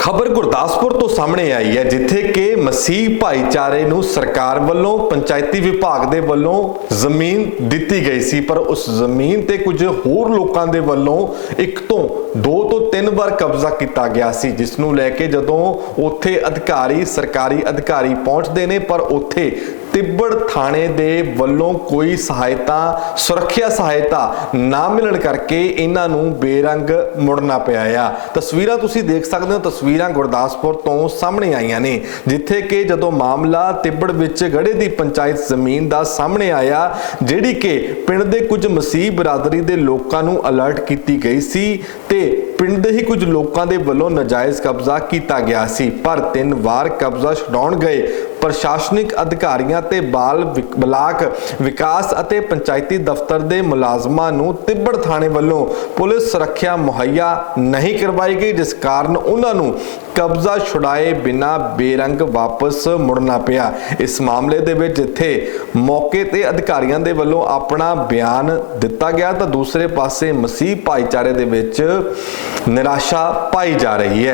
ਖਬਰ ਗੁਰਦਾਸਪੁਰ ਤੋਂ ਸਾਹਮਣੇ ਆਈ ਹੈ, ਜਿੱਥੇ ਕਿ ਮਸੀਹ ਭਾਈਚਾਰੇ ਨੂੰ ਸਰਕਾਰ ਵੱਲੋਂ, ਪੰਚਾਇਤੀ ਵਿਭਾਗ ਦੇ ਵੱਲੋਂ ਜ਼ਮੀਨ ਦਿੱਤੀ ਗਈ ਸੀ। ਪਰ ਉਸ ਜ਼ਮੀਨ ਤੇ ਕੁਝ ਹੋਰ ਲੋਕਾਂ ਦੇ ਵੱਲੋਂ ਇੱਕ ਤੋਂ ਦੋ ਤੋਂ ਤਿੰਨ ਵਾਰ ਕਬਜ਼ਾ ਕੀਤਾ ਗਿਆ ਸੀ, ਜਿਸ ਨੂੰ ਲੈ ਕੇ ਜਦੋਂ ਉੱਥੇ ਅਧਿਕਾਰੀ, ਸਰਕਾਰੀ ਅਧਿਕਾਰੀ ਪਹੁੰਚਦੇ ਨੇ, ਪਰ ਉੱਥੇ ਤਿੱਬੜ ਥਾਣੇ ਦੇ ਵੱਲੋਂ ਕੋਈ ਸਹਾਇਤਾ, ਸੁਰੱਖਿਆ ਸਹਾਇਤਾ ਨਾ ਮਿਲਣ ਕਰਕੇ ਇਹਨਾਂ ਨੂੰ ਬੇਰੰਗ ਮੁੜਨਾ ਪਿਆ ਆ। ਤਸਵੀਰਾਂ ਤੁਸੀਂ ਦੇਖ ਸਕਦੇ ਹੋ, ਤਸਵੀਰਾਂ ਗੁਰਦਾਸਪੁਰ ਤੋਂ ਸਾਹਮਣੇ ਆਈਆਂ ਨੇ, ਜਿੱਥੇ ਕਿ ਜਦੋਂ ਮਾਮਲਾ ਤਿੱਬੜ ਵਿੱਚ ਗੜੇ ਦੀ ਪੰਚਾਇਤ ਜ਼ਮੀਨ ਦਾ ਸਾਹਮਣੇ ਆਇਆ, ਜਿਹੜੀ ਕਿ ਪਿੰਡ ਦੇ ਕੁਝ ਮਸੀਹ ਬਰਾਦਰੀ ਦੇ ਲੋਕਾਂ ਨੂੰ ਅਲਰਟ ਕੀਤੀ ਗਈ ਸੀ ਤੇ ਪਿੰਡ ਦੇ ਹੀ ਕੁਝ ਲੋਕਾਂ ਦੇ ਵੱਲੋਂ ਨਾਜਾਇਜ਼ ਕਬਜ਼ਾ ਕੀਤਾ ਗਿਆ ਸੀ, ਪਰ ਤਿੰਨ ਵਾਰ ਕਬਜ਼ਾ ਛਡਾਉਣ ਗਏ। ਪ੍ਰਸ਼ਾਸਨਿਕ ਅਧਿਕਾਰੀਆਂ ਤੇ ਬਾਲ ਵਿਕ- ਬਲਾਕ ਵਿਕਾਸ ਅਤੇ ਪੰਚਾਇਤੀ ਦਫ਼ਤਰ ਦੇ ਮੁਲਾਜ਼ਮਾਂ ਨੂੰ ਤਿੱਬੜ ਥਾਣੇ ਵੱਲੋਂ ਪੁਲਿਸ ਸੁਰੱਖਿਆ ਮੁਹੱਈਆ ਨਹੀਂ ਕਰਵਾਈ ਗਈ, ਜਿਸ ਕਾਰਨ ਉਹਨਾਂ ਨੂੰ ਕਬਜ਼ਾ ਛੁਡਾਏ ਬਿਨਾ ਬੇਰੰਗ ਵਾਪਸ ਮੁੜਨਾ ਪਿਆ। ਇਸ ਮਾਮਲੇ ਦੇ ਵਿੱਚ ਜਿੱਥੇ ਮੌਕੇ ਤੇ ਅਧਿਕਾਰੀਆਂ ਦੇ ਵੱਲੋਂ ਆਪਣਾ ਬਿਆਨ ਦਿੱਤਾ ਗਿਆ, ਤਾਂ ਦੂਸਰੇ ਪਾਸੇ ਮਸੀਹ ਭਾਈਚਾਰੇ ਦੇ ਵਿੱਚ ਨਿਰਾਸ਼ਾ ਪਾਈ ਜਾ ਰਹੀ ਹੈ।